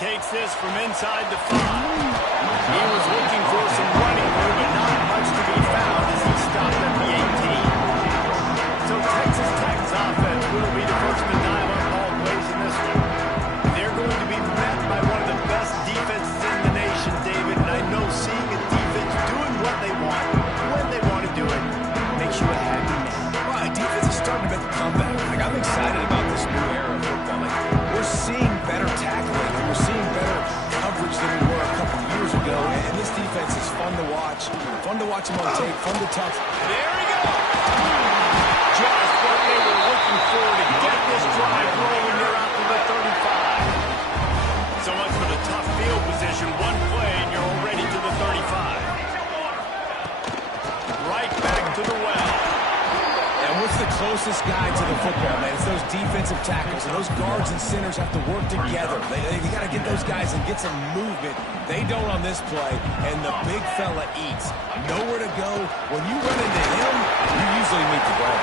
Takes this from inside the 5. He was looking for some running room, but not much to be found as he stopped at the 18. So Texas Tech's offense will be the first to dive on ball plays in this one. They're going to be met by one of the best defenses in the nation, David, and I know seeing a defense doing what they want, when they want to do it, makes you a happy man. Well, defense is starting to make a comeback. Like, I'm excited about this new era of football. Like, we're seeing better tackling, and we're seeing better coverage than we were a couple years ago, and this defense is fun to watch them on tape, fun to touch. There he goes! Just what they were looking for to get this drive rolling. They're out to the 35. So much for the tough field position. One play, and you're already to the 35. Right back to the well. And what's the closest guy to the football, man? It's those defensive tackles, and those guards and centers have to work together. They got to get those guys and get some movement. They don't on this play, and the big fella eats. Nowhere to go. When you run into him, you usually meet the ground.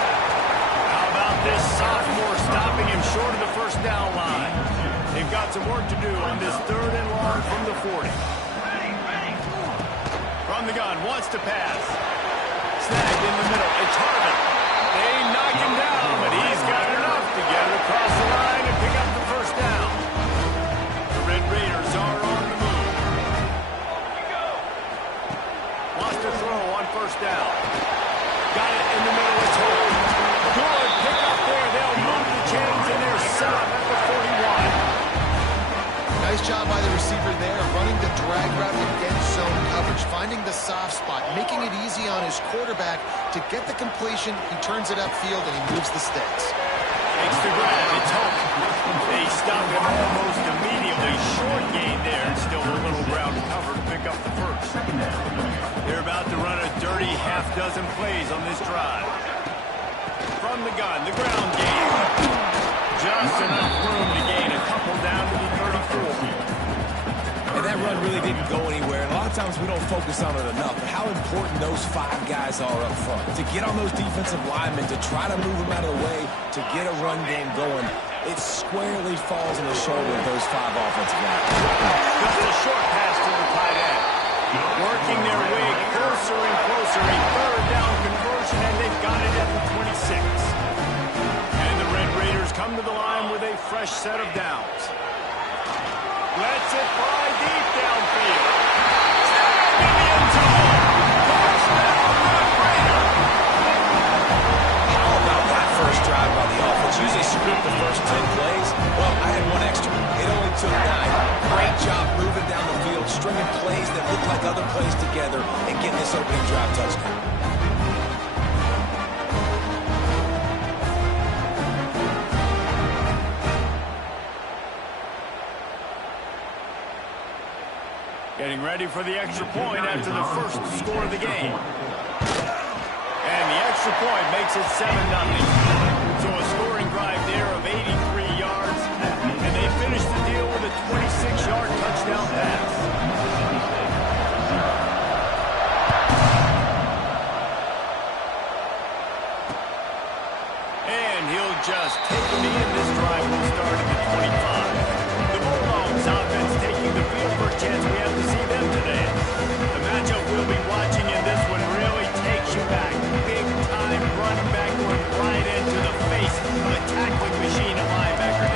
How about this sophomore stopping him short of the first down line? They've got some work to do on this 3rd and long from the 40. From the gun, wants to pass. Snagged in the middle. It's Harvin. They knock him down, but he's got enough to get it across the line and pick up the first down. The Red Raiders are on the move. Wants to throw on first down. Got it in the middle. It's Holt. Good pick up there. They'll move the chains, and they're set up at the 41. Nice job by the receiver there, running the drag route against zone coverage, finding the soft spot, making it easy on his quarterback to get the completion. He turns it upfield, and he moves the sticks. Takes the grab. It's Holt. They stop him almost immediately. Short gain there, and still a little ground to cover to pick up the first. They're about to run a dirty half-dozen plays on this drive. From the gun, the ground game. Just enough room to gain a couple down to the 34. And that run really didn't go anywhere. And a lot of times we don't focus on it enough, but how important those 5 guys are up front. To get on those defensive linemen, to try to move them out of the way, to get a run game going, it squarely falls on the shoulder of those 5 offensive linemen. Just a short pass to the tight end. Working their way closer and closer. A 3rd down conversion, and they've got it at the 26. And the Red Raiders come to the line with a fresh set of downs. Lets it fly deep downfield. Snagged in the end zone. Touchdown, Red Raiders. How about that first drive by the offense? Usually script the first 10 plays. Well, I had one extra. It only took 9. Great job moving down the field, stringing plays that look like other plays together, and getting this opening drive touchdown. Getting ready for the extra point after the first score of the game. And the extra point makes it 7-0. So a scoring drive there of 83 yards. And they finish the deal with a 26-yard touchdown pass. And he'll just take the in. This drive will start at the 25. The Bulldogs offense taking the field. First chance we have to see them today. The matchup we'll be watching in this one really takes you back. Big time running back going right into the face of a tackling machine at linebacker.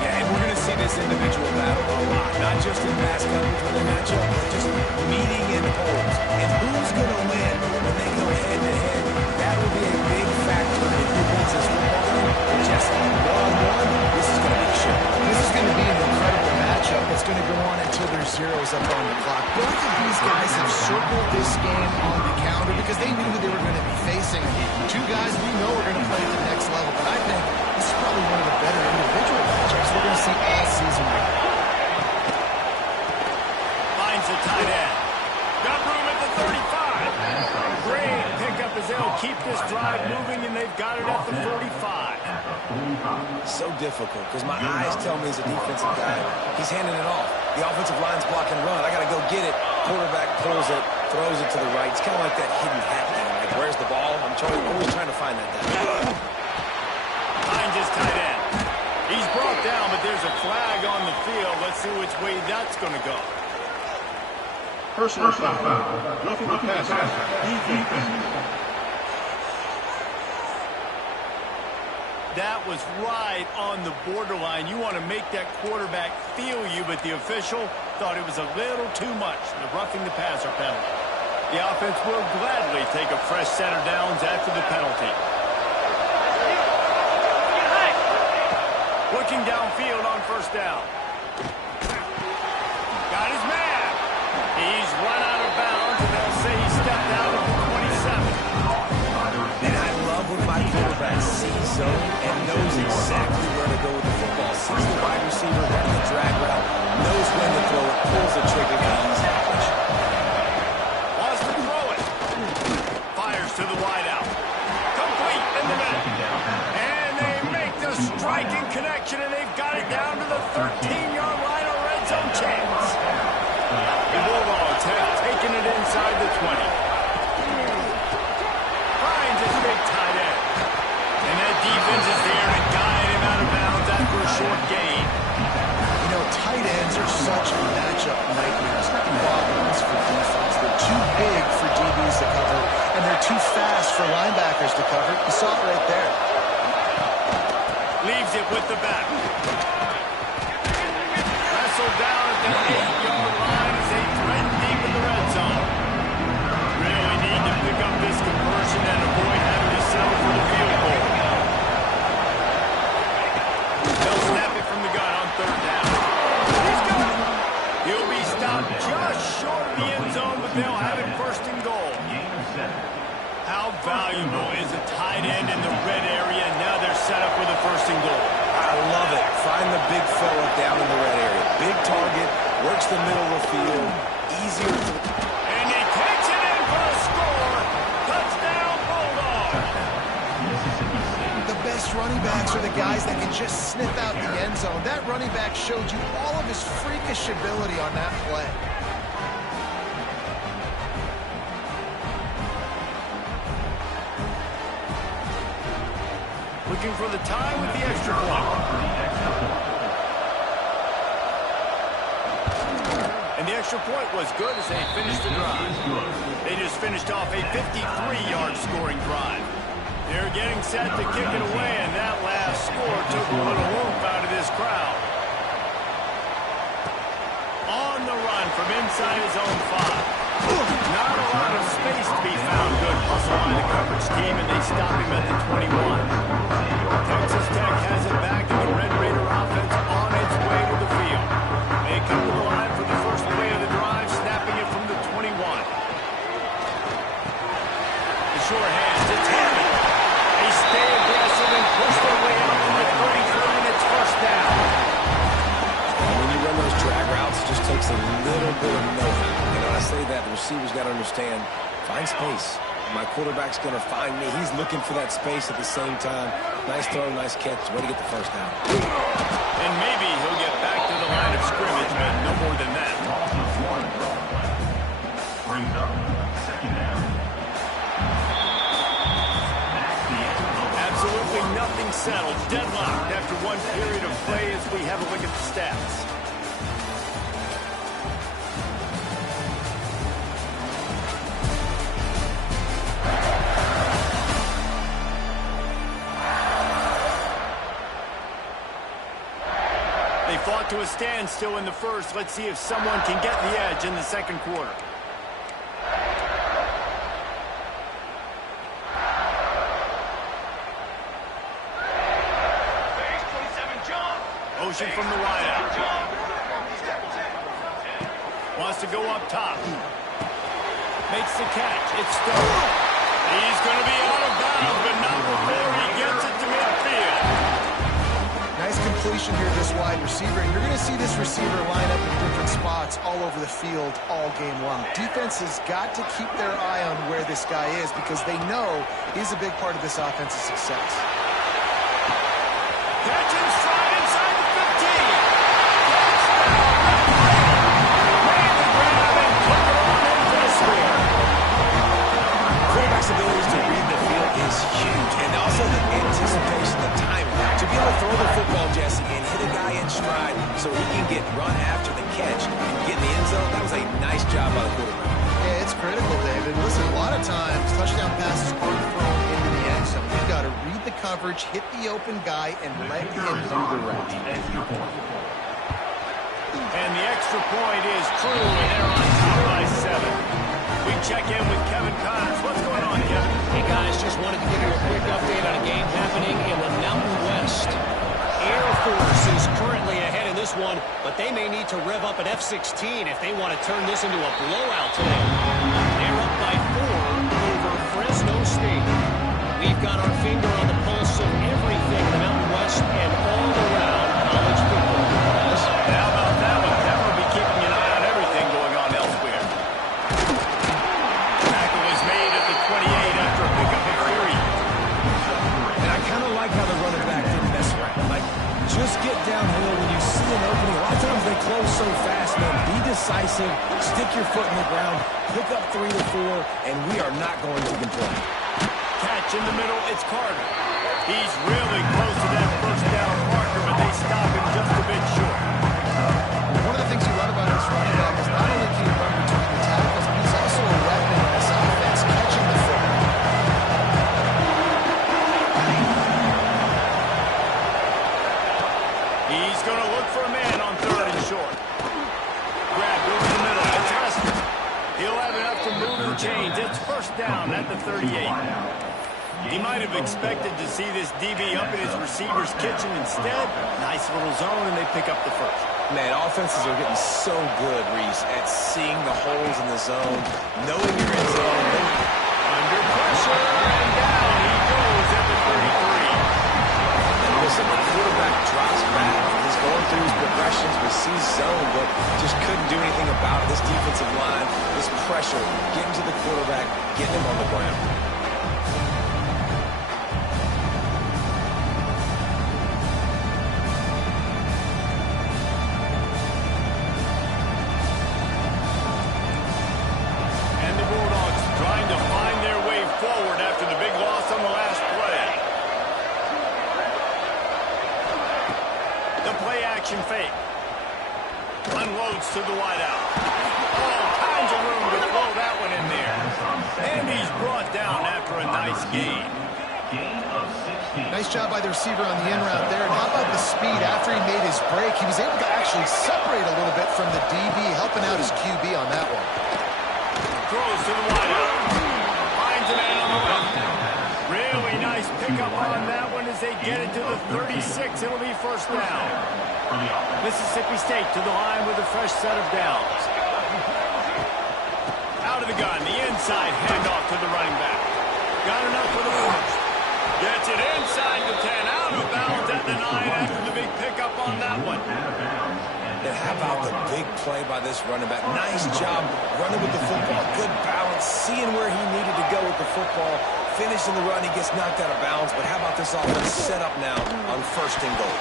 Yeah, and we're going to see this individual battle a lot. Not just in pass coverage when they match up, but just meeting in holes. And who's going to win when they go head-to-head? That will be a big factor in who wins this football game. But just one-on-one, this is going to be a show. This is going to be an incredible matchup. It's going to go on until there's zeros up on the clock. Both of these guys have circled this game on the calendar because they knew who they were going to be facing. 2 guys we know are going to play at the next level, but I think this is probably one of the better individual matchups we're going to see all season long. Finds the tight end. Got room at the 35. Great pickup as they'll keep this drive moving, and they've got it at the 45. So difficult because my eyes tell me he's a defensive guy. He's handing it off. The offensive line's blocking run. I got to go get it. Quarterback pulls it, throws it to the right. It's kind of like that hidden hat thing. Like, where's the ball? I'm always trying to find that. Finds his tight end. He's brought down, but but there's a flag on the field. Let's see which way that's going to go. Personal foul. Roughing the passer. Defense. That was right on the borderline. You want to make that quarterback feel you, but the official thought it was a little too much. The roughing the passer penalty. The offense will gladly take a fresh set of downs after the penalty. Looking downfield on first down. Got his man. He's run out of bounds, and they'll say he stepped out of the 27. And I love when my quarterback sees zone and knows exactly where to go with the football. Sees the wide receiver running the drag route, knows when to throw it, pulls the trigger for the easy completion. Wants to throw it. Fires to the wideout. Complete in the middle. And they make the striking connection, and they've got it down to the 13-yard line, a red zone chance. The Bulldogs have taken it inside the 20. Finds his big tight end. And that defense is there to guide him out of bounds after a short gain. You know, tight ends are such matchup nightmares, problems for defense. They're too big for DBs to cover, and they're too fast for linebackers to cover. You saw it right there. Leaves it with the back. Wrestled down at the 8-yard line as they thread deep in the red zone. Really need to pick up this conversion and avoid having to settle for the field goal. They'll snap it from the gun on third down. He's got it. He'll be stopped just short of the end zone, but they'll have it first and goal. How valuable is a tight end in the red area? Now they're set up with a first and goal. I love it. Find the big fella down in the red area. Big target, works the middle of the field, easier to... And he takes it in for a score. Touchdown, Bulldogs. The best running backs are the guys that can just sniff out the end zone. That running back showed you all of his freakish ability on that play. Looking for the tie with the extra point. And the extra point was good as they finished the drive. They just finished off a 53-yard scoring drive. They're getting set to kick it away, and that last score took a little oomph out of this crowd. On the run from inside his own 5. Not a lot of space to be found. Good hustle by the coverage team, and they stop him at the 21. Texas Tech has it back, and the Red Raider offense on its way to the field. They come to the line for the first play of the drive, snapping it from the 21. The short hands, it's heavy. They stay aggressive and push their way out to the 33, and it's first down. When you run those drag routes, it just takes a little bit of know-how. And when I say that, the receiver's got to understand, find space. My quarterback's going to find me. He's looking for that space at the same time. Nice throw, nice catch. Way to get the first down. And maybe he'll get back to the line of scrimmage, but no more than that. Brings up second down. Absolutely nothing settled. Deadlocked after one period of play as we have a look at the stats. They fought to a standstill in the first. Let's see if someone can get the edge in the second quarter. Motion from the wideout. Wants to go up top. Makes the catch. It's stolen. He's going to be out of bounds, but not before he gets it to midfield. Nice completion here, this wide receiver. And you're going to see this receiver line up in different spots all over the field all game long. Defense has got to keep their eye on where this guy is because they know he's a big part of this offense's success. Catch and stride inside the 15. Made the grab and took it on in for the score. Quarterback's abilities to read the field is huge. And also the anticipation, the timing. To be able to throw the football, Jesse, and hit a guy in job by the quarterback. Yeah, it's critical, David. Listen, a lot of times, touchdown passes aren't thrown into the end zone. You've got to read the coverage, hit the open guy, and let him do the rest. And the extra point is true, and they're on top by 7. We check in with Kevin Connors. What's going on, Kevin? Hey, guys, just wanted to give you a quick update on a game happening in the Mountain West. Air Force is currently ahead in this one, but they may need to rev up an F-16 if they want to turn this into a blowout today. They're up by 4 over Fresno State. We've got our finger on the pulse of everything in the Mountain West and all around college football. How about that one? That will be keeping an eye on everything going on elsewhere. Tackle is made at the 28 after a pickup of 3. And I kind of like how the running back didn't mess around. Like, just get downhill when you see an opening. A lot of times they close so fast, man. Be decisive, stick your foot in the ground, pick up 3 to 4, and we are not going to complain. Catch in the middle, it's Carter. He's really close to that first down marker, but they stop him just a bit short. One of the things you love about this running back is not only can he run between the tackles, but he's also a weapon in this offense, catching the football. He's going to look for a man on 3rd and short. Grab over the middle, it's Lester. He'll have enough to move the chains. It's first down at the 38. He might have expected to see this DB up in his receiver's kitchen. Instead, nice little zone, and they pick up the first. Man, offenses are getting so good, Reese, at seeing the holes in the zone, knowing you're in zone. Under pressure, and down he goes at the 33. And listen, the quarterback drops back. He's going through his progressions. We see zone, but just couldn't do anything about it. This defensive line, this pressure, getting to the quarterback, getting him on the ground. Fake. Unloads to the wideout. All kinds of room to throw that one in there. And he's brought down after a nice gain. Nice job by the receiver on the in route there. And how about the speed after he made his break? He was able to actually separate a little bit from the DB, helping out his QB on that one. Throws to the wideout. Finds a man on the left. Really nice pickup on that one as they get it to the 36. It'll be first down. Mississippi State to the line with a fresh set of downs. Out of the gun, the inside handoff to the running back. Got enough for the first. Gets it inside the 10, out of bounds at the 9 after the big pickup on that one. And how about the big play by this running back? Nice job running with the football. Good balance, seeing where he needed to go with the football. Finishing the run, he gets knocked out of bounds. But how about this offense set up now on 1st and goal?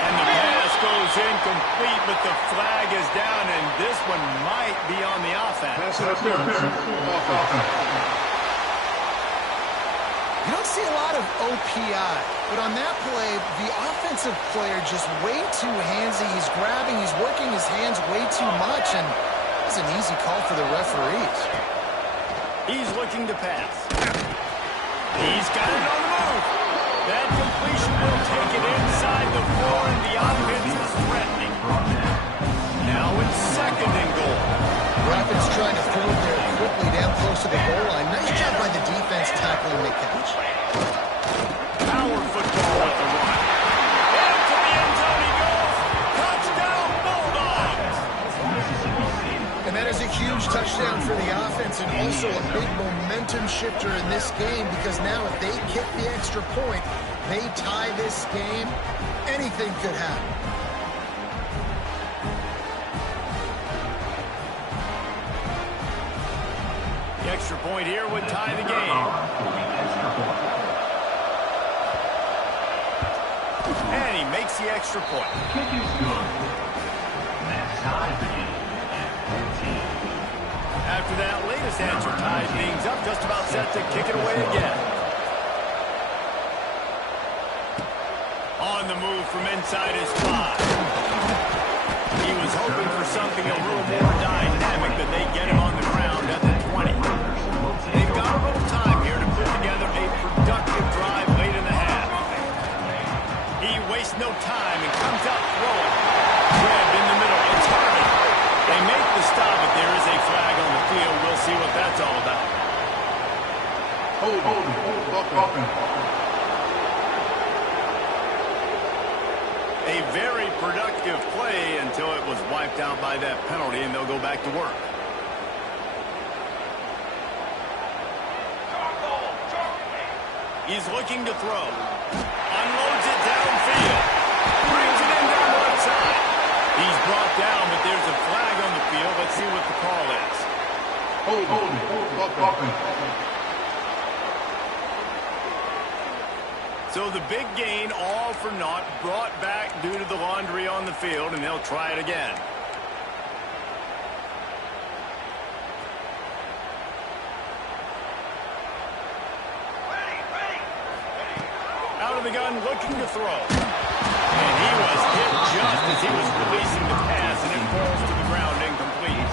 And the pass goes incomplete, but the flag is down, and this one might be on the offense. You don't see a lot of OPI, but on that play, the offensive player just way too handsy. He's grabbing, he's working his hands way too much, and it's an easy call for the referees. He's looking to pass. He's got it on the move. That completion will take it inside the 4, and the offense is threatening. Now it's 2nd and goal. Rapids trying to throw it there quickly down close to the goal line. Nice job by the defense tackling the catch. Power football with the run. Into the end zone he goes. Touchdown, Bulldogs. And that is a huge touchdown for the offense and also a big momentum shifter in this game because now if they kick the extra point, they tie this game, anything could happen. The extra point here would tie the game. And he makes the extra point. After that latest answer ties things up, just about set to kick it away again. On the move from inside his 5. He was hoping for something a little more dynamic, but stop it. There is a flag on the field. We'll see what that's all about. A very productive play until it was wiped out by that penalty, and they'll go back to work. He's looking to throw. Unloads it downfield. Brings it in down the right side. He's brought down, but there's a flag on the field. Let's see what the call is. So the big gain, all for naught, brought back due to the laundry on the field, and they'll try it again. Out of the gun, looking to throw. And he was hit just as he was releasing the pass, and it falls to the ground incomplete.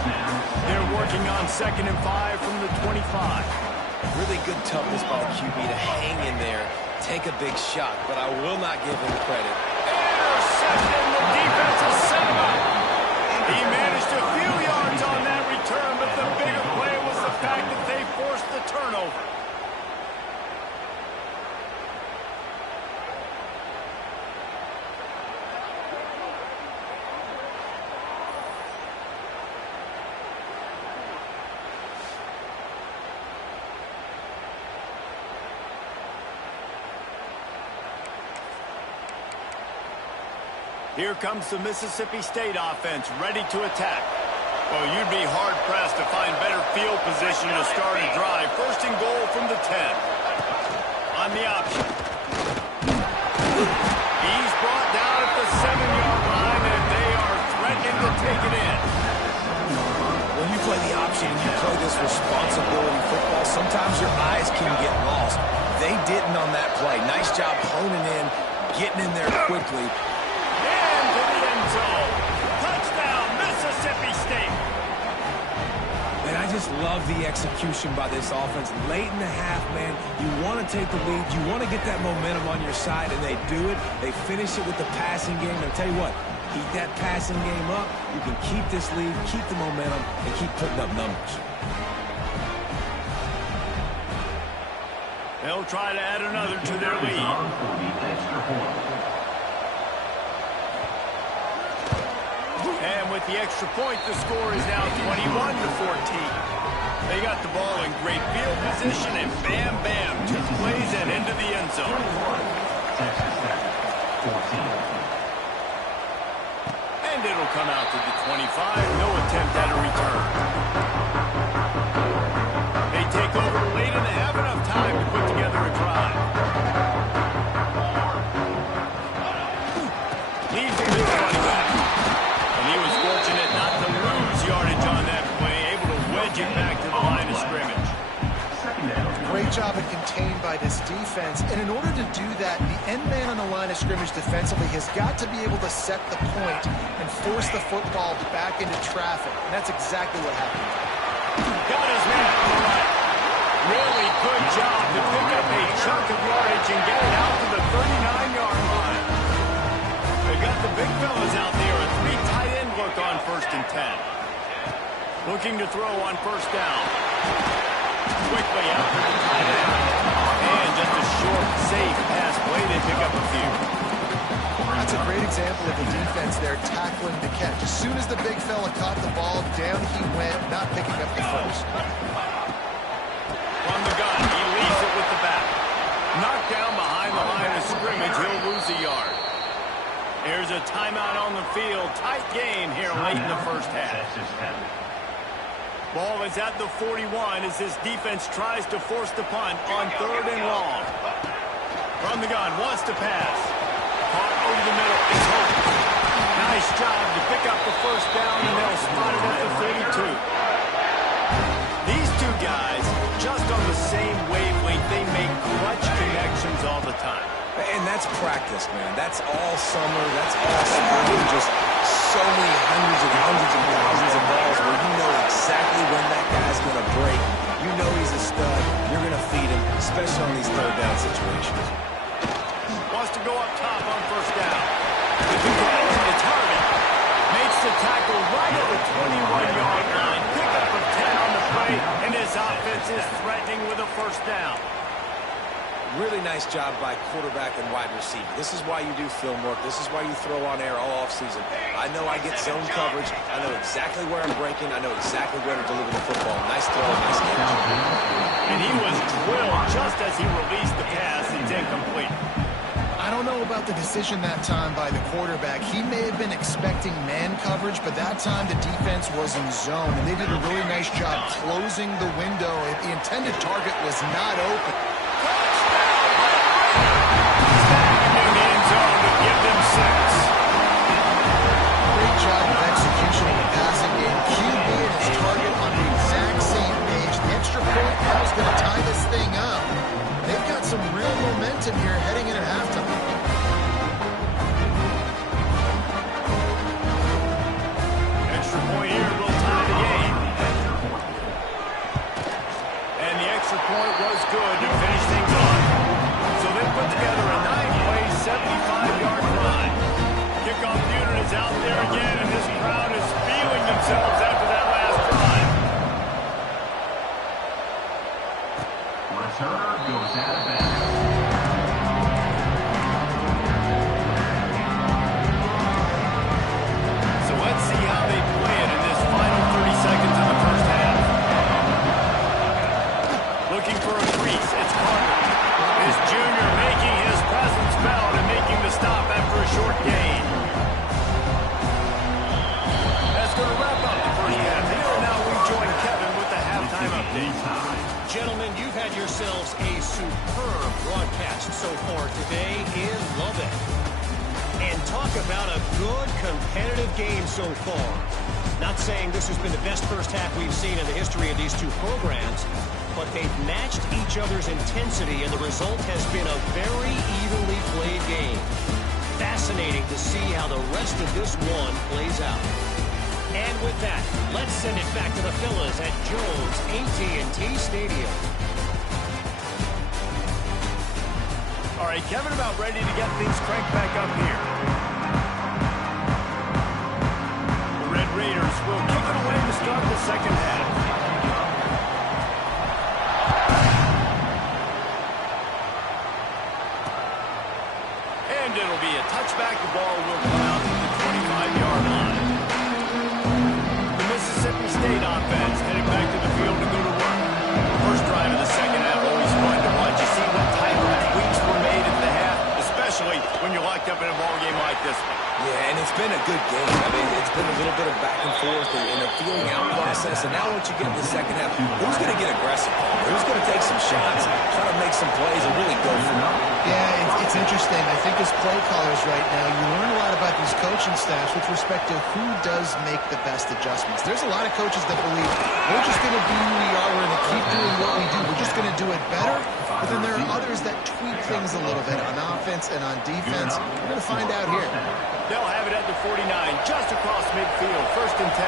They're working on 2nd and 5 from the 25. Really good toughness by the QB to hang in there, take a big shot, but I will not give him credit. Intercepted, and the defense has set him up. He managed a few yards on that return, but the bigger play was the fact that they forced the turnover. Here comes the Mississippi State offense, ready to attack. Well, you'd be hard-pressed to find better field position to start a drive. 1st and goal from the 10. On the option. He's brought down at the 7-yard line, and they are threatening to take it in. When you play the option and you play this responsibility football, sometimes your eyes can get lost. They didn't on that play. Nice job honing in, getting in there quickly. Touchdown, Mississippi State. And I just love the execution by this offense. Late in the half, man, you want to take the lead. You want to get that momentum on your side, and they do it. They finish it with the passing game. And I'll tell you what, keep that passing game up. You can keep this lead, keep the momentum, and keep putting up numbers. They'll try to add another to their lead. And with the extra point, the score is now 21-14. They got the ball in great field position, and bam, bam, 2 plays and into the end zone. And it'll come out to the 25. No attempt at a return. They take over late and they have enough time to put together a drive. Leaves him at 25. He was fortunate not to lose yardage on that play, able to wedge it back to the line of scrimmage. Great job at contained by this defense. And in order to do that, the end man on the line of scrimmage defensively has got to be able to set the point and force the football back into traffic. And that's exactly what happened. Got his man on the right. Really good job to pick up a chunk of yardage and get it out to the 39-yard line. They got the big fellas out there. A 3 tight end look on 1st and 10. Looking to throw on 1st down. Quickly out to the tight end. And just a short, safe pass play. They pick up a few. That's a great example of the defense there tackling the catch. As soon as the big fella caught the ball, down he went, not picking up the first. From the gun, he leaves it with the back. Knocked down behind the line of scrimmage. He'll lose a yard. There's a timeout on the field. Tight game here late in the 1st half. Ball is at the 41 as this defense tries to force the punt on 3rd and long. From the gun, wants to pass. Caught over the middle. It's home. Nice job to pick up the 1st down, and they'll spot it at the 32. These two guys, just on the same wavelength, they make clutch connections all the time. And that's practice, man. That's all summer. That's all spring. Just so many hundreds and thousands of balls where you know exactly when that guy's going to break. You know he's a stud. You're going to feed him, especially on these 3rd down situations. Wants to go up top on 1st down. It's Harvey. Makes the a tackle right at the 21-yard line. Pickup of 10 on the play, and his offense is threatening with a first down. Really nice job by quarterback and wide receiver. This is why you do film work. This is why you throw on air all offseason. I know I get zone coverage. I know exactly where I'm breaking. I know exactly where to deliver the football. Nice throw, nice catch. And he was drilled just as he released the pass. It's incomplete. I don't know about the decision that time by the quarterback. He may have been expecting man coverage, but that time the defense was in zone, and they did a really nice job closing the window. The intended target was not open. Give them 6. Great job of execution in the passing game. QB and his target on the exact same page. The extra point now is going to tie this thing up. They've got some real momentum here heading into halftime. Extra point here will tie the game. And the extra point was good to finish things off. So they put together a 9-play, 75-yard drive. Kickoff unit is out there again, and this crowd is feeling themselves after that last drive. Returner goes out of bounds. So let's see how they play it in this final 30 seconds of the first half. Looking for a crease, it's Carter. His junior making his presence felt and making the stop after a short gain. That's going to wrap up the first half. Here and now we join Kevin with the halftime update. Gentlemen, you've had yourselves a superb broadcast so far today in Lubbock. And talk about a good competitive game so far. Not saying this has been the best first half we've seen in the history of these two programs, but they've matched each other's intensity, and the result has been a very evenly played game. Fascinating to see how the rest of this one plays out. And with that, let's send it back to the fellas at Jones AT&T Stadium. All right, Kevin about ready to get things cranked back up here. The Red Raiders will kick it away to start the second half. And it'll be a touchback. The ball will come out to the 25-yard line. The Mississippi State offense heading back to the field to go to work. First drive of the second half, always fun to watch. You see what type of tweaks were made at the half, especially when you're locked up in a ball game like this one. Yeah, and it's been a good game. I mean, it's been a little bit of back and forth and a feeling out process. And now once you get in the second half, who's going to get aggressive? Who's going to take some shots, try to make some plays, and really go for it? Yeah, it's interesting. I think as play callers right now, you learn a lot about these coaching staffs with respect to who does make the best adjustments. There's a lot of coaches that believe we're just going to be who we are. We're going to keep doing what we do. We're just going to do it better. But then there are others that tweak things a little bit on offense and on defense. We're going to find out here. They'll have it at the 49, just across midfield, 1st and 10.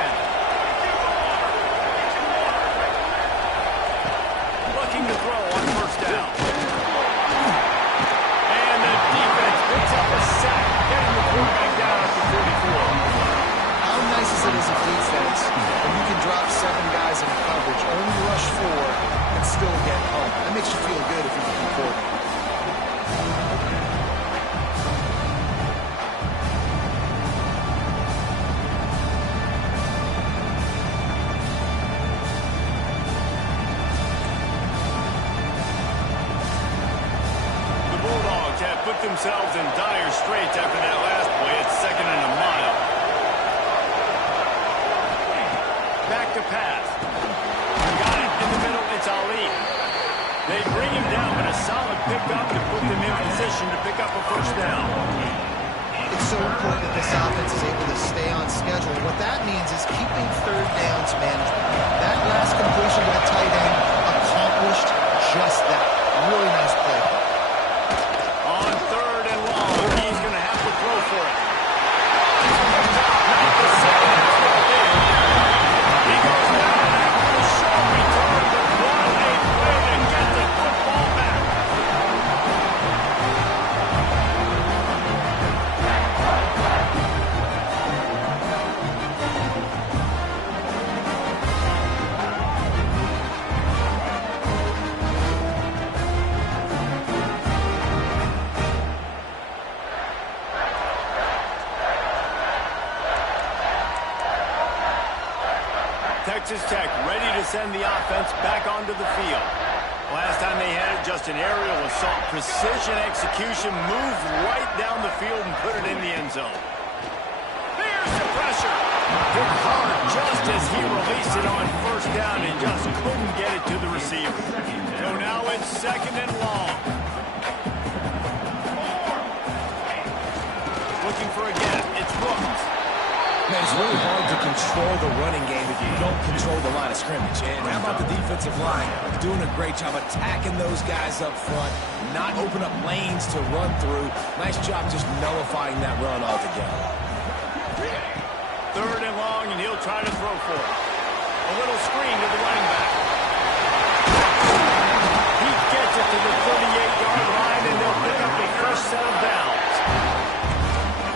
Looking to throw on first down. And the defense picks up a sack, getting the quarterback down at the 44. How nice is it as a defense when you can drop 7 guys in coverage, only rush 4, and still get home? That makes you feel good if you're the coordinator. Themselves in dire straits after that last play. It's 2nd and a mile. Back to pass. Got it in the middle. It's Ali. They bring him down, but a solid pickup to put them in position to pick up a first down. It's so important that this offense is able to stay on schedule. What that means is keeping third downs manageable. That last completion to the tight end accomplished just that. Really nice play. On 3rd and long, he's going to have to throw for it. Not the second half right there. He goes down after the short return, but what a play to get the football back. Texas Tech ready to send the offense back onto the field. Last time they had it, just an aerial assault. Precision execution, moved right down the field and put it in the end zone. There's the pressure. Hit hard just as he released it on first down and just couldn't get it to the receiver. So now it's second and long. Looking for a gap. It's Brooks. Man, it's really hard to control the running game if you don't control the line of scrimmage. And how about the defensive line doing a great job attacking those guys up front, not open up lanes to run through. Nice job just nullifying that run altogether. Third and long, and he'll try to throw for it. A little screen to the running back. He gets it to the 38-yard line, and they'll pick up a first set of downs.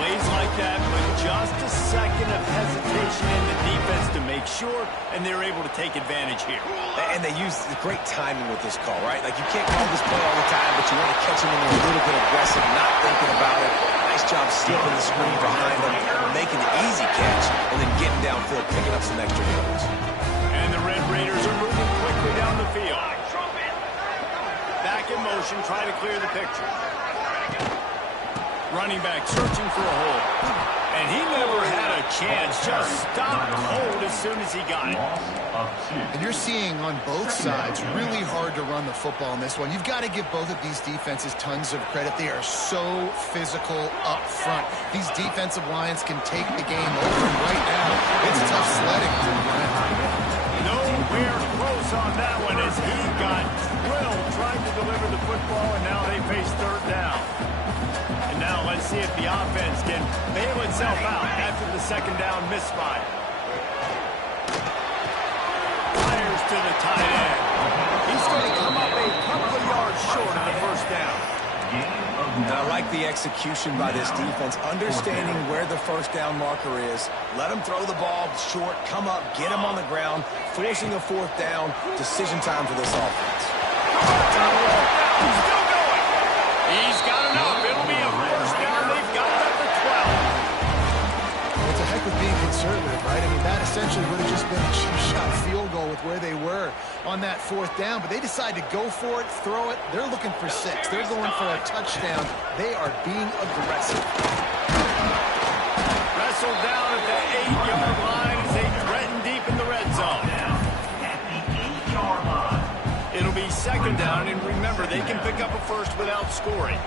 Plays like that, but just a second of hesitation in the defense to make sure, and they're able to take advantage here. And they use great timing with this call, right? Like, you can't call this play all the time, but you want to catch them when they're a little bit aggressive, not thinking about it. Nice job slipping the screen behind them, making the easy catch, and then getting downfield, picking up some extra yards. And the Red Raiders are moving quickly down the field. Back in motion, try to clear the picture. Running back searching for a hole. And he never had a chance. Just stopped cold as soon as he got it. And you're seeing on both sides really hard to run the football in this one. You've got to give both of these defenses tons of credit. They are so physical up front. These defensive lines can take the game over. And right now, it's tough sledding. Nowhere close on that one as he got drilled trying to deliver the football, and now they face third down. And now let's see if the offense can bail itself out after the second down misfire. Fires to the tight end. He's going to come up a couple of yards short of the first down. And I like the execution by this defense, understanding where the first down marker is. Let them throw the ball short, come up, get them on the ground, forcing a fourth down. Decision time for this offense. He's still going. He's got enough. It'll be a first down. They've got it up to 12. It's a heck of being conservative, right? I mean, that essentially would have just been a cheap-shot field goal with where they were on that fourth down. But they decide to go for it, throw it. They're looking for 6. They're going for a touchdown. They are being aggressive. Wrestled down at the 8-yard line as they threaten deep in the red zone. It'll be second down, and remember, they can pick up a first without scoring.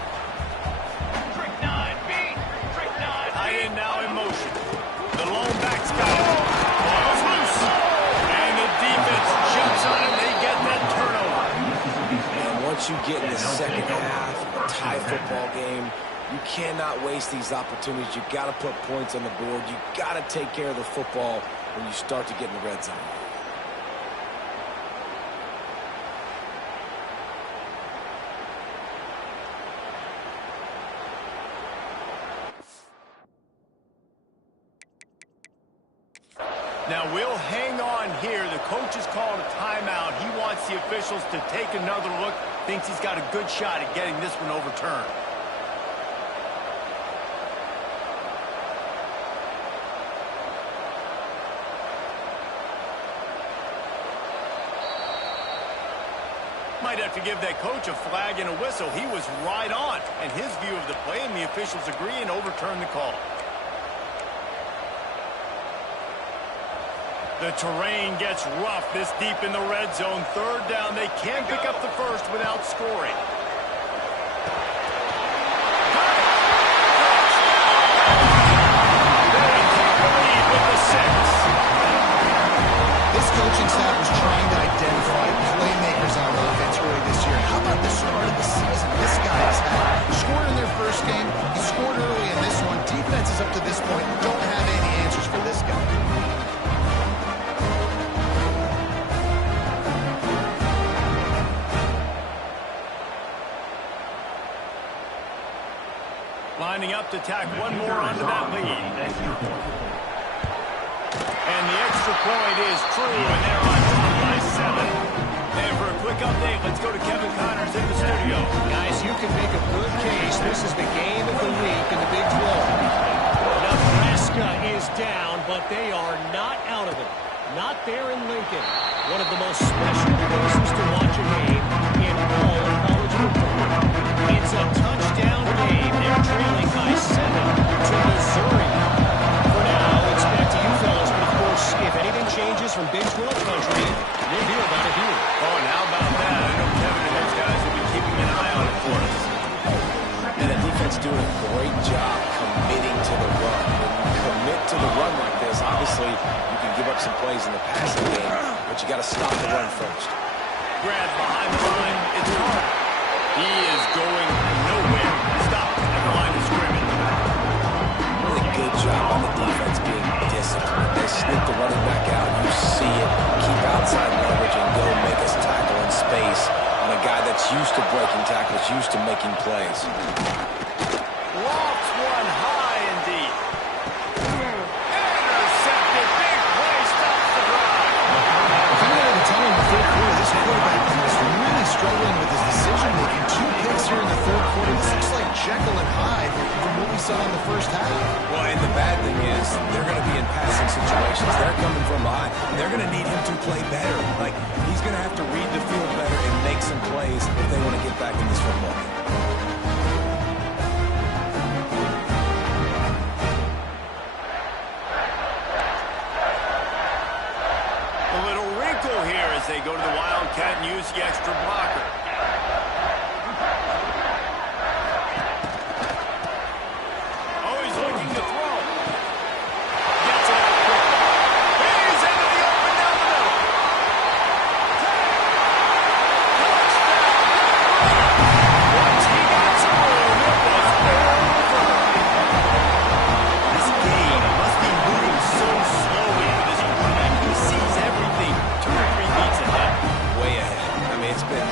Tight end now in motion. The lone back's got it. Ball's loose. And the defense jumps on it. They get that turnover. And once you get in the second half, a tie football game, you cannot waste these opportunities. You've got to put points on the board. You've got to take care of the football when you start to get in the red zone. Now, we'll hang on here. The coach has called a timeout. He wants the officials to take another look. Thinks he's got a good shot at getting this one overturned. Might have to give that coach a flag and a whistle. He was right on in his view of the play, and the officials agree and overturn the call. The terrain gets rough this deep in the red zone. Third down. They can pick up the first without scoring. They take the lead with the 6. This coaching staff was trying to identify playmakers on offense early this year. How about the start of the season this guy has had? Scored in their first game. He scored early in this one. Defenses up to this point don't have any answers for this guy. Lining up to tack one more onto that lead. And the extra point is true, and they're on top by 7. And for a quick update, let's go to Kevin Connors in the studio. Guys, you can make a good case. This is the game of the week in the Big 12. Nebraska is down, but they are not out of it. Not there in Lincoln. One of the most special places to watch a game in all of college football. It's a touchdown game. They're trailing by 7 to Missouri. For now, it's back to you fellas. But of course, if anything changes from Big 12 country, we'll hear about it here. Oh, and how about that? I know Kevin and those guys will be keeping an eye on it for us. And the defense doing a great job committing to the run. When you commit to the run like this, obviously you can give up some plays in the passing game, but you got to stop the run first. Grab behind the line. It's Carter. He is going nowhere. Stopped at the line of scrimmage. Really good job on the defense being disciplined. They sneak the running back out. You see it. Keep outside leverage and go make us tackle in space on a guy that's used to breaking tackles, used to making plays. Lofts one high and deep. Intercepted. Big play. Stops the drive. Coming out of the tunnel in the third quarter, this quarterback is really struggling with his decision-making. 2 picks here in the third quarter. This looks like Jekyll and Hyde from what we saw in the first half. Well, and the bad thing is they're going to be in passing situations. They're coming from behind. They're going to need him to play better. Like, he's going to have to read the field better and make some plays if they want to get back in this football game. A little wrinkle here as they go to the Wildcat and use the extra blocker. Oh, he's looking to throw. Gets it out quickly. He's into the open down the middle. Touchdown. Once he got to room, it was over. This game must be moving so slowly with his quarterback. He sees everything 2 or 3 beats ahead. Way ahead. I mean, it's been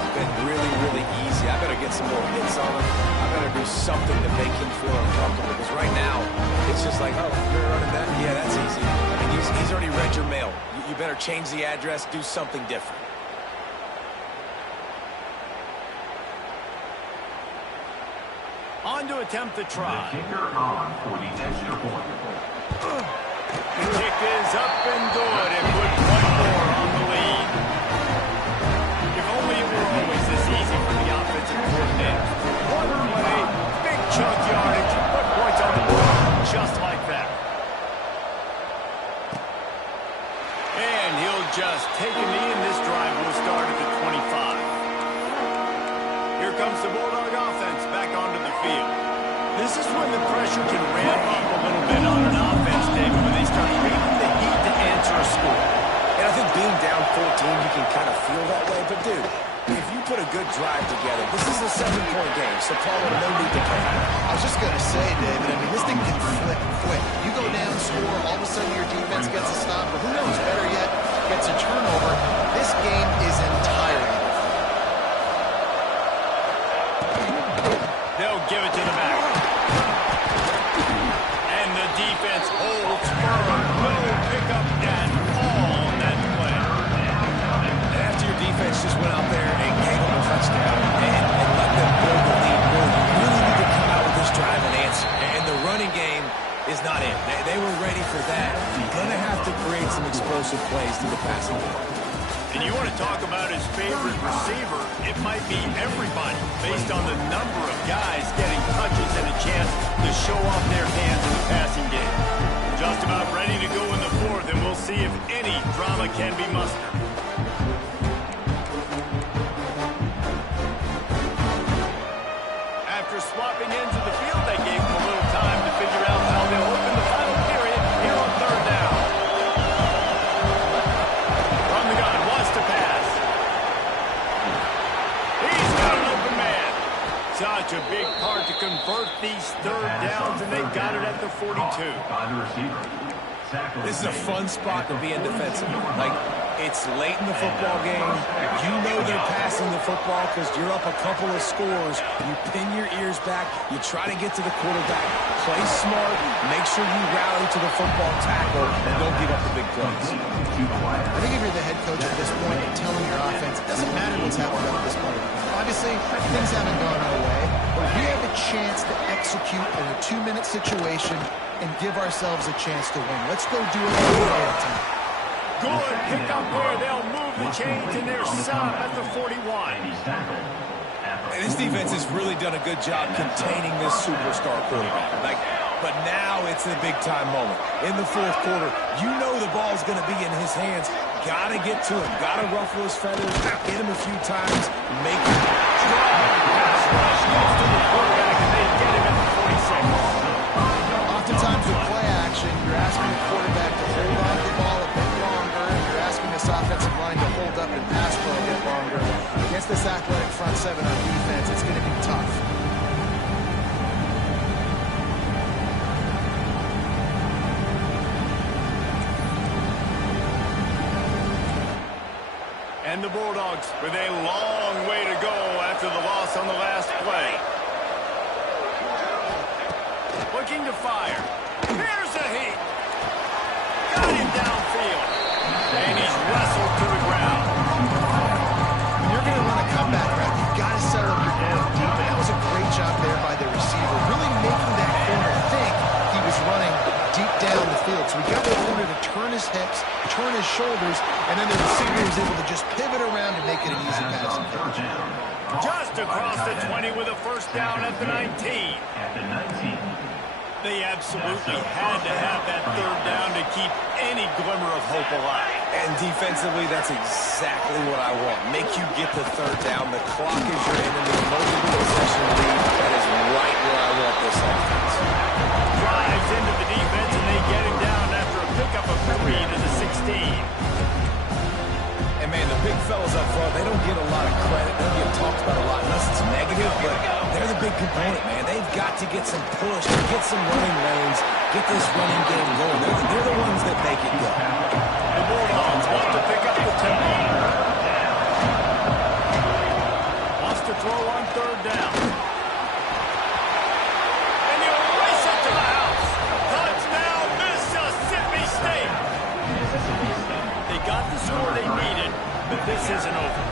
really, really easy. I better get some more hits on him. I better do something to make him feel uncomfortable. Because right now, it's just like, oh, you're running that? Yeah, that's easy. I mean, he's already read your mail. You better change the address, do something different. On to attempt the try. Kicker on for the extra point. The kick is up and good and put 1 more on the lead. If only it were always this easy for the offensive coordinator. 1 play, big chunk yardage, put points on the board just like that. And he'll just take a knee, and this drive will start at the 25. Here comes the Bulldog offense back onto the field. This is when the pressure can ramp up a little bit on an offense, David, when they start bringing the heat to answer a score. And I think being down 14, you can kind of feel that way. But, dude, if you put a good drive together, this is a 7-point game, so Paulo, no need to panic. I was just going to say, David, I mean, this thing can flip quick. You go down, score, all of a sudden your defense gets a stop, or who knows, better yet, gets a turnover. This game is entirely different. They'll give it to the back. And the defense holds firm. No pickup at all on that play. And after your defense just went out there and gave them a touchdown and let them build the lead, boy, you really need to come out with this drive and answer. And the running game is not in. They were ready for that. You're going to have to create some explosive plays through the passing game. And you want to talk about his favorite receiver, it might be everybody, based on the number of guys getting touches and a chance to show off their hands in the passing game. Just about ready to go in the 4th, and we'll see if any drama can be mustered. After swapping ends of the field, they gave him a little time to figure out how they'll open the final period here on 3rd down. From the gun, wants to pass. He's got an open man. Such a big part to convert these 3rd downs, and they got it at the 42. By the receiver. This is a fun spot to be in defensively. Like, it's late in the football game. You know they're passing the football because you're up a couple of scores. You pin your ears back. You try to get to the quarterback. Play smart. Make sure you rally to the football tackle and don't give up the big plays. I think if you're the head coach at this point and telling your offense, it doesn't matter what's happened up this point. Obviously, things haven't gone our way, but we have a chance to execute in a 2-minute situation and give ourselves a chance to win. Let's go do it one day at a time. Good pickup there. They'll move the chains, and they're set up at the 41. And this defense has really done a good job containing this superstar quarterback. But now it's a big-time moment. In the fourth quarter, you know the ball's going to be in his hands. Got to get to him. Got to ruffle his feathers, hit him a few times, make him Strong pass rush goes to the quarterback, and they get him at the 46. Oftentimes with play action, you're asking the quarterback to hold on to the ball a bit longer. You're asking this offensive line to hold up and pass for a bit longer. Against this athletic front seven on defense, it's going to be tough. And the Bulldogs with a long way to go after the loss on the last play. Looking to fire. Here's a heat. Got him downfield. And he's wrestled to the ground. When you're going to run a comeback route, you've got to settle your down deep. And that was a great job there by the receiver, really making that corner think he was running deep down the field. So we got the corner to turn his hips, turn his shoulders, and then the receiver was able to just pivot around and make it an easy pass. Just across the 20 with a first down at the 19. They absolutely had to have that third down to keep any glimmer of hope alive. And defensively, that's exactly what I want. Make you get the third down. The clock is your enemy. Multiple possession lead. That is right where I want this offense. Drives into the defense, and they get him down after a pickup of 3 to the 16. And, man, the big fellas up front, they don't get a lot of credit. They don't get talked about a lot unless it's negative, but they're the big component, man. They've got to get some push, get some running lanes, get this running game going. They're the ones that make it go. The Bulldogs want to pick up the tempo. Wants to throw on third down. And he'll race it to the house. Touchdown, Mississippi State. They got the score they needed, but this isn't over.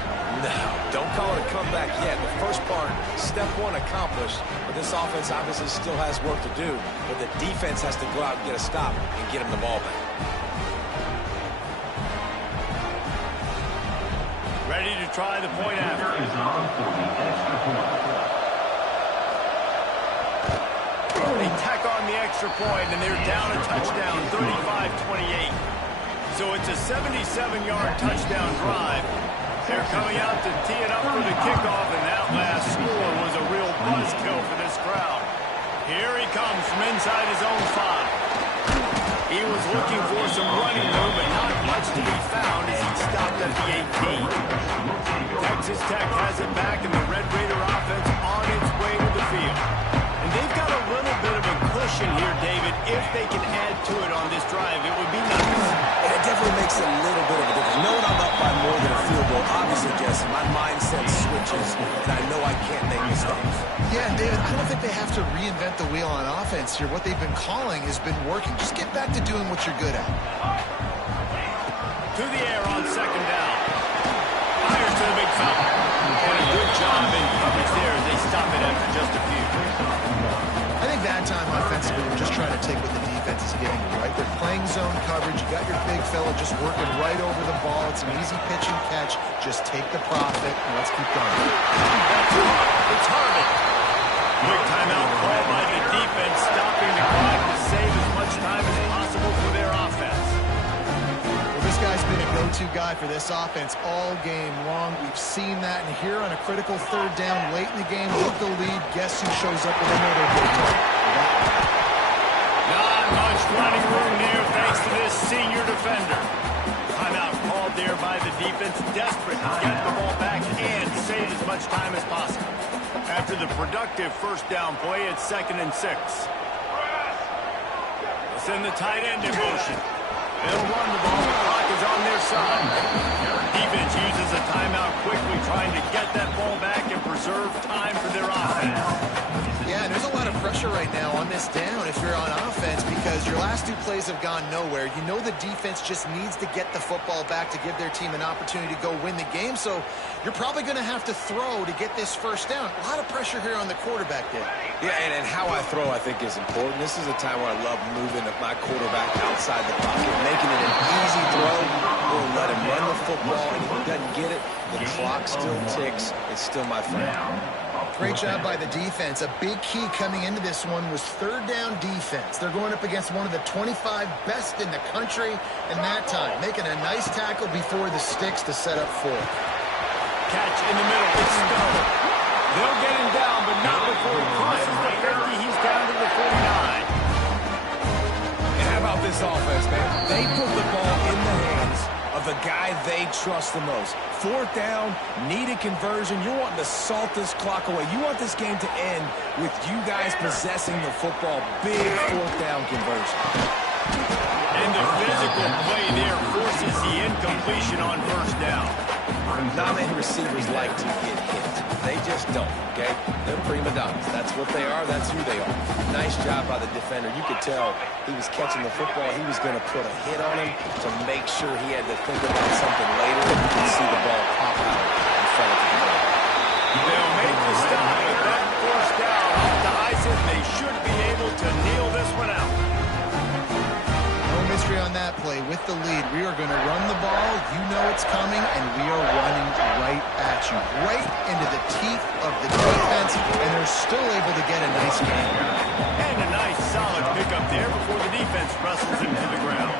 No, don't call it a comeback yet. The first part, step one accomplished, but this offense obviously still has work to do, but the defense has to go out and get a stop and get him the ball back. Ready to try the point after. They tack on the extra point, and they're down a touchdown, 35-28. So it's a 77-yard touchdown drive. They're coming out to tee it up for the kickoff, and that last score was a real buzzkill for this crowd. Here he comes from inside his own 5. He was looking for some running room, but not much to be found as he stopped at the 18. Texas Tech has it back, and the Red Raider offense on its way to the field. And they've got a little bit of a cushion here, David. If they can add to it on this drive, it would be nice. And it definitely makes a little bit of a difference. Knowing I'm up by more than a field goal, obviously, Jesse, my mindset switches, and I know I can't make mistakes. Yeah, and David, I don't think they have to reinvent the wheel on offense here. What they've been calling has been working. Just get back to doing what you're good at. To the air on second down. Fires to the big fella. And a good job in coverage there as they stop it after just a few. I think that time offensively, we're just trying to take what the defense is giving you, right? They're playing zone coverage. You got your big fella just working right over the ball. It's an easy pitch and catch. Just take the profit, and let's keep going. It's Harvey. Quick timeout call by the defense, stopping the clock to save as much time as possible for their offense. Well, this guy's been a go-to guy for this offense all game long. We've seen that, and here on a critical third down late in the game with the lead, guess who shows up with another big play? Not much running room there thanks to this senior defender. Timeout called there by the defense, desperate to get the ball back and save as much time as possible. After the productive first down play, it's 2nd and 6. They'll send the tight end in motion. They'll run the ball. The clock is on their side. Defense uses a timeout quickly, trying to get that ball back and preserve time for their offense. Yeah, there's a lot of pressure right now on this down if you're on offense because your last 2 plays have gone nowhere. You know the defense just needs to get the football back to give their team an opportunity to go win the game, so you're probably going to have to throw to get this first down. A lot of pressure here on the quarterback there. Yeah, and how I throw, I think, is important. This is a time where I love moving my quarterback outside the pocket, making it an easy throw. We'll let him run the football, and if he doesn't get it, the clock still ticks. It's still my friend. Great job by the defense. A big key coming into this one was third down defense. They're going up against one of the 25 best in the country in that time, making a nice tackle before the sticks to set up fourth. Catch in the middle. It's Stoner. They'll get him down, but not before he crosses the 50. He's down to the 49. And how about this offense, man? They put the ball in the hands of the guy they trust the most. Fourth down, needed conversion. You're wanting to salt this clock away. You want this game to end with you guys possessing the football. Big fourth down conversion. And the physical play there forces the incompletion on first down. Not many receivers like to get hit. They just don't, okay? They're prima donnas. That's what they are. That's who they are. Nice job by the defender. You could tell he was catching the football. He was going to put a hit on him to make sure he had to think about something later. You can see the ball pop out in front of him. They'll make the stop with that first down off the Ison. They should be able to kneel this one out. No mystery on that play. With the lead, we are going to run the ball. You know it's coming, and we are running right at you, right into the teeth of the defense, and they're still able to get a nice game. And a nice solid pickup there before the defense wrestles him to the ground.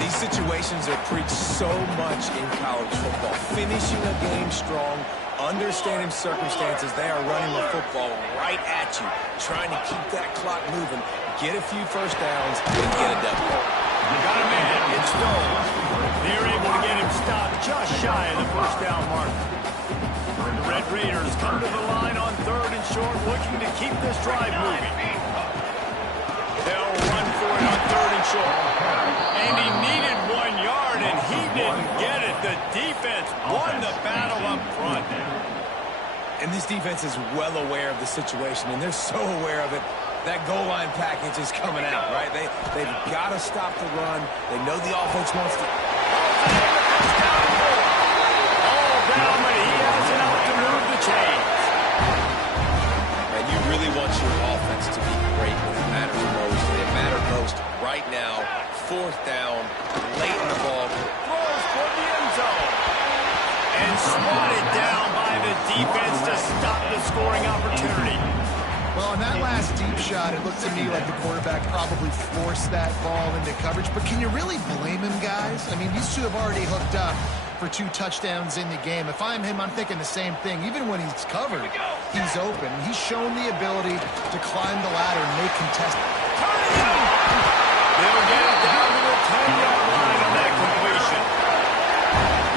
These situations are preached so much in college football. Finishing a game strong, understanding circumstances. They are running the football right at you, trying to keep that clock moving, get a few first downs, and get a W. Got a man. It's Stoner. They're able to get him stopped just shy of the first down mark. The Red Raiders come to the line on third and short, looking to keep this drive moving. They'll run for it on third and short. And he needed 1 yard, and he didn't get it. The defense won the battle up front. And this defense is well aware of the situation, and they're so aware of it. That goal line package is coming out, right? They've got to stop the run. They know the offense wants to. All down, but he has enough to move the chains. And you really want your offense to be great when it matters most. And it mattered most right now. Fourth down, late in the ball. Throws for the end zone. And swatted down by the defense to stop the scoring opportunity. Well, on that last deep shot, it looked to me like the quarterback probably forced that ball into coverage. But can you really blame him, guys? I mean, these two have already hooked up for 2 touchdowns in the game. If I'm him, I'm thinking the same thing. Even when he's covered, he's open. He's shown the ability to climb the ladder and make contested. They'll get it down to the 10-yard line on that completion.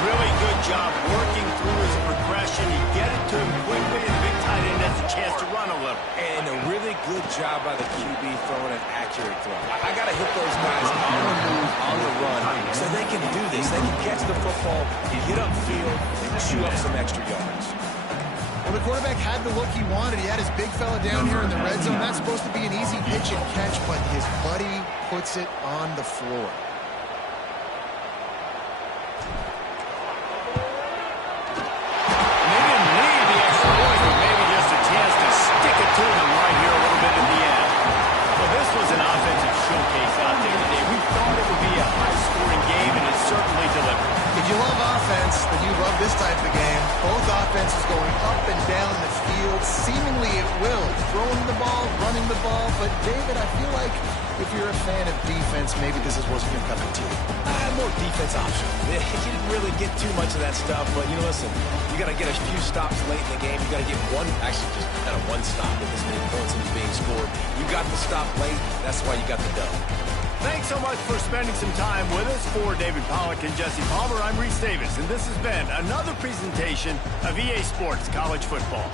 Really good job working through his progression. You get it to him quickly, and the big tight end has a chance to run a little. And a really good job by the QB throwing an accurate throw. I got to hit those guys on the move, on the run, so they can do this. They can catch the football, get upfield, and chew up some extra yards. Well, the quarterback had the look he wanted. He had his big fella down here in the red zone. That's supposed to be an easy pitch and catch, but his buddy puts it on the floor. They didn't need the extra point, but maybe just a chance to stick it to them right here a little bit at the end. Well, this was an offensive showcase out there today. We thought it would be a high-scoring game, and it certainly delivered. If you love offense, then you love this type of game. Both offenses going up and down the field, seemingly at will. Throwing the ball, running the ball. But, David, I feel like if you're a fan of defense, maybe this wasn't your cup of tea. More defense option. You didn't really get too much of that stuff, but, listen, you got to get a few stops late in the game. You got to get actually just kind of one stop with this many points being scored. You got the stop late. That's why you got the dub. Thanks so much for spending some time with us. For David Pollack and Jesse Palmer, I'm Reese Davis, and this has been another presentation of EA Sports College Football.